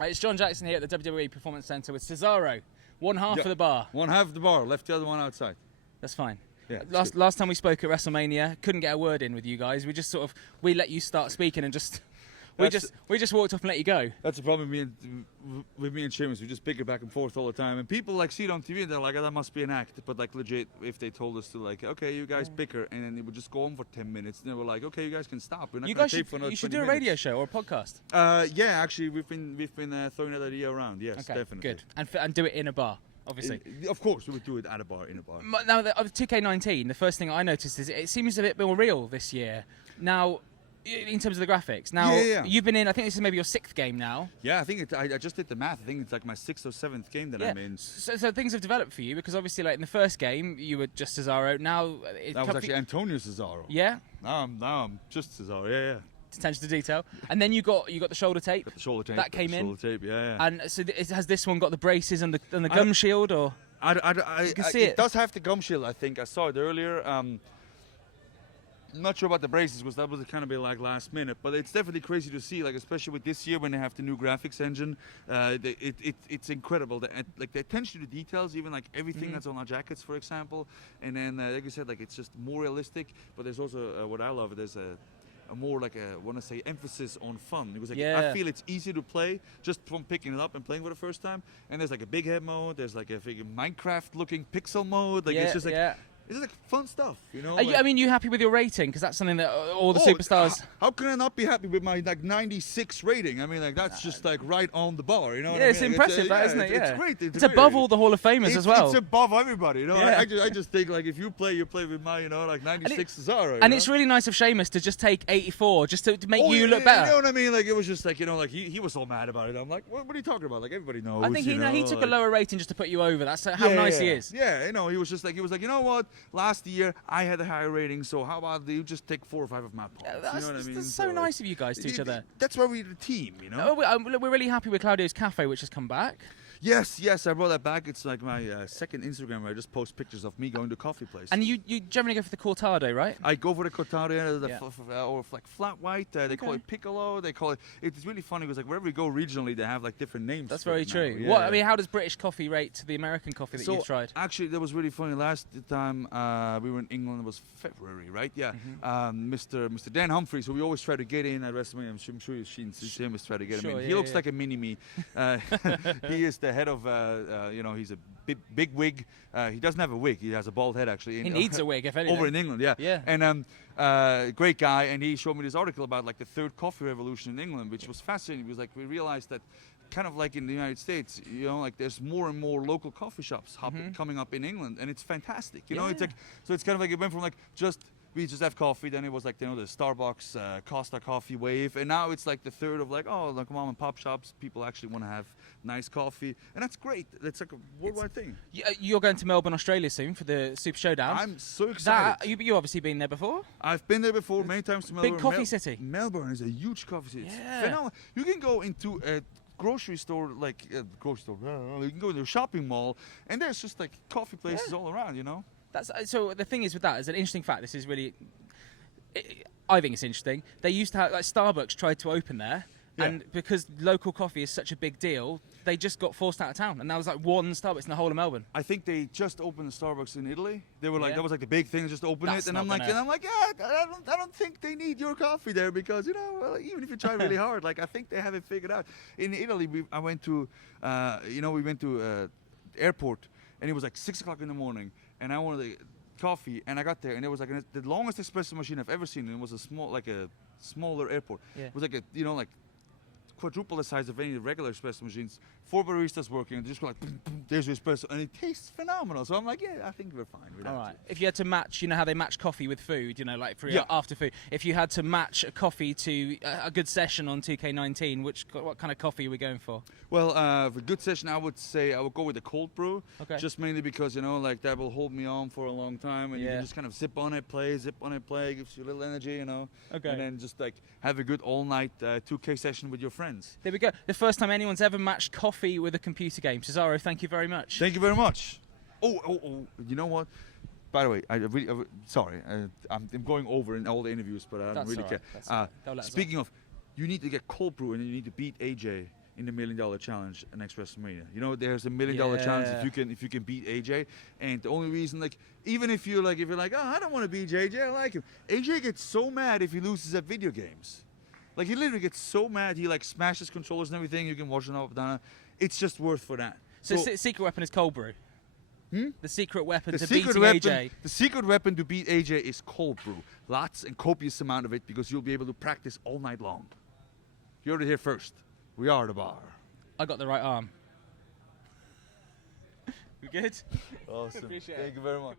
It's John Jackson here at the WWE Performance Center with Cesaro. One half of the bar. One half of the bar, left the other one outside. That's fine. Yeah, last time we spoke at Wrestlemania, couldn't get a word in with you guys. We just we let you start speaking and we just walked off and let you go. That's the problem with me and Seamus. We just pick it back and forth all the time, and people like see it on TV and they're like, oh, that must be an act. But like legit, if they told us to like, okay, you guys bicker, and then it would just go on for 10 minutes, and they were like, okay, you guys can stop. We're not You gonna guys tape for another you should 20 do a minutes. radio show or a podcast. Yeah, actually, we've been throwing that idea around. Yes, Okay, definitely. good. And do it in a bar. Obviously. Of course, we would do it at a bar, in a bar. Now, of 2K19, the first thing I noticed is it seems a bit more real this year. Now, in terms of the graphics. Now, you've been in, I think this is maybe your 6th game now. Yeah, I think I just did the math. I think it's like my 6th or 7th game that I'm in. So things have developed for you, because obviously, like in the first game, you were just Cesaro. Now, that was actually Antonio Cesaro. Yeah? Now I'm just Cesaro, yeah. Attention to detail. And then you got the shoulder tape. Got the shoulder tape. That came in. Shoulder tape, yeah. And so has this one got the braces and the gum shield, or? You can see it does have the gum shield, I think. I saw it earlier. I'm not sure about the braces, because that was kind of be like last minute. But it's definitely crazy to see, like especially with this year when they have the new graphics engine. It's incredible. Like the attention to details, even like everything that's on our jackets, for example. And then, like you said, like it's just more realistic. But there's also what I love. There's a more like emphasis on fun. Because like, I feel it's easy to play just from picking it up and playing for the first time. And there's like a big head mode. There's like a Minecraft-looking pixel mode. Like it's just like. It's like fun stuff, you know. I mean, you happy with your rating? Because that's something that all the superstars. How can I not be happy with my like 96 rating? I mean, like that's just like right on the bar, you know. Yeah, it's impressive, isn't it? It's great. It's above all the Hall of Famers as well. It's above everybody, you know. I just think like if you play with my, you know, like 96 Cesaro. And it's really nice of Sheamus to just take 84 just to make you look better. You know what I mean? Like it was just like, you know, like he was so mad about it. I'm like, what are you talking about? Like everybody knows. I think he took a lower rating just to put you over. That's how nice he is. Yeah, you know, he was like, you know what? Last year I had a higher rating, so how about you just take 4 or 5 of my points? Yeah, that's, you know what I mean? That's so nice of you guys to each other. That's why we're the team, you know? We're really happy with Claudio's Cafe, which has come back. Yes, I brought that back. It's like my second Instagram where I just post pictures of me going to coffee places. And you generally go for the cortado, right? I go for the cortado, or like flat white. They call it piccolo. They call it. It's really funny because like wherever we go regionally, they have like different names. That's very true. Yeah. I mean, how does British coffee rate to the American coffee that you've tried? Actually, that was really funny. Last time we were in England, it was February, right? Yeah. Mr. Dan Humphries, who we always try to get in at WrestleMania. I'm sure you've seen him try to get him in. He looks like a mini-me. He is the head of, you know, he's a big wig. He doesn't have a wig. He has a bald head, actually. He needs a wig, if anything. Over in England, yeah. And great guy. And he showed me this article about like the 3rd coffee revolution in England, which was fascinating. Because like we realized that kind of like in the United States, you know, like there's more and more local coffee shops coming up in England, and it's fantastic. You know, it's like, so it's kind of like it went from like we just have coffee, then it was like, you know, the Starbucks, Costa coffee wave, and now it's like the 3rd of like, oh, like mom and pop shops, people actually want to have nice coffee, and that's great. It's like a worldwide thing. You're going to Melbourne, Australia soon for the Super Showdown. I'm so excited. You've obviously been there before? I've been there before, many times to Melbourne. Big coffee city. Melbourne is a huge coffee city. It's phenomenal. You can go into a grocery store, you can go to a shopping mall, and there's just like coffee places all around, you know? So the thing is with that, is an interesting fact. This is really, I think it's interesting. They used to have, like Starbucks tried to open there, and because local coffee is such a big deal, they just got forced out of town. And that was like one Starbucks in the whole of Melbourne. I think they just opened the Starbucks in Italy. They were like, that was like the big thing, just open it. And I'm like, I don't think they need your coffee there, because, you know, well, even if you try really hard, like I think they have it figured out. In Italy, I went to, we went to airport, and it was like 6 o'clock in the morning. And I wanted a coffee, and I got there, and it was like the longest espresso machine I've ever seen. And it was a smaller airport. Yeah. It was like like quadruple the size of any regular espresso machines. 4 baristas working, and just go like, boom, boom, there's your espresso, and it tastes phenomenal. So I'm like, I think we're fine with that. All right. If you had to match, you know how they match coffee with food, you know, like for after food. If you had to match a coffee to a good session on 2K19, what kind of coffee are we going for? Well, for a good session, I would say I would go with a cold brew. Okay. Just mainly because, you know, like that will hold me on for a long time, and you can just kind of zip on it, play, gives you a little energy, you know. Okay. And then just like have a good all-night 2K session with your friends. There we go. The first time anyone's ever matched coffee with a computer game. Cesaro, thank you very much. Thank you very much. Oh, you know what? By the way, sorry, I'm going over in all the interviews, but I don't really care. Speaking of, you need to get cold brew, and you need to beat AJ in the $1 Million Challenge next WrestleMania. You know, there's a $1 Million Challenge if you can beat AJ. And the only reason, like, even if you're like, oh, I don't want to beat AJ, I like him. AJ gets so mad if he loses at video games. Like, he literally gets so mad, he like smashes controllers and everything. You can watch it up down. It's just worth for that. So secret weapon is cold brew. The secret weapon to beating AJ. The secret weapon to beat AJ is cold brew. Lots and copious amount of it, because you'll be able to practice all night long. You heard it here first. We are the bar. I got the right arm. We good? Awesome. Appreciate it. Thank you very much.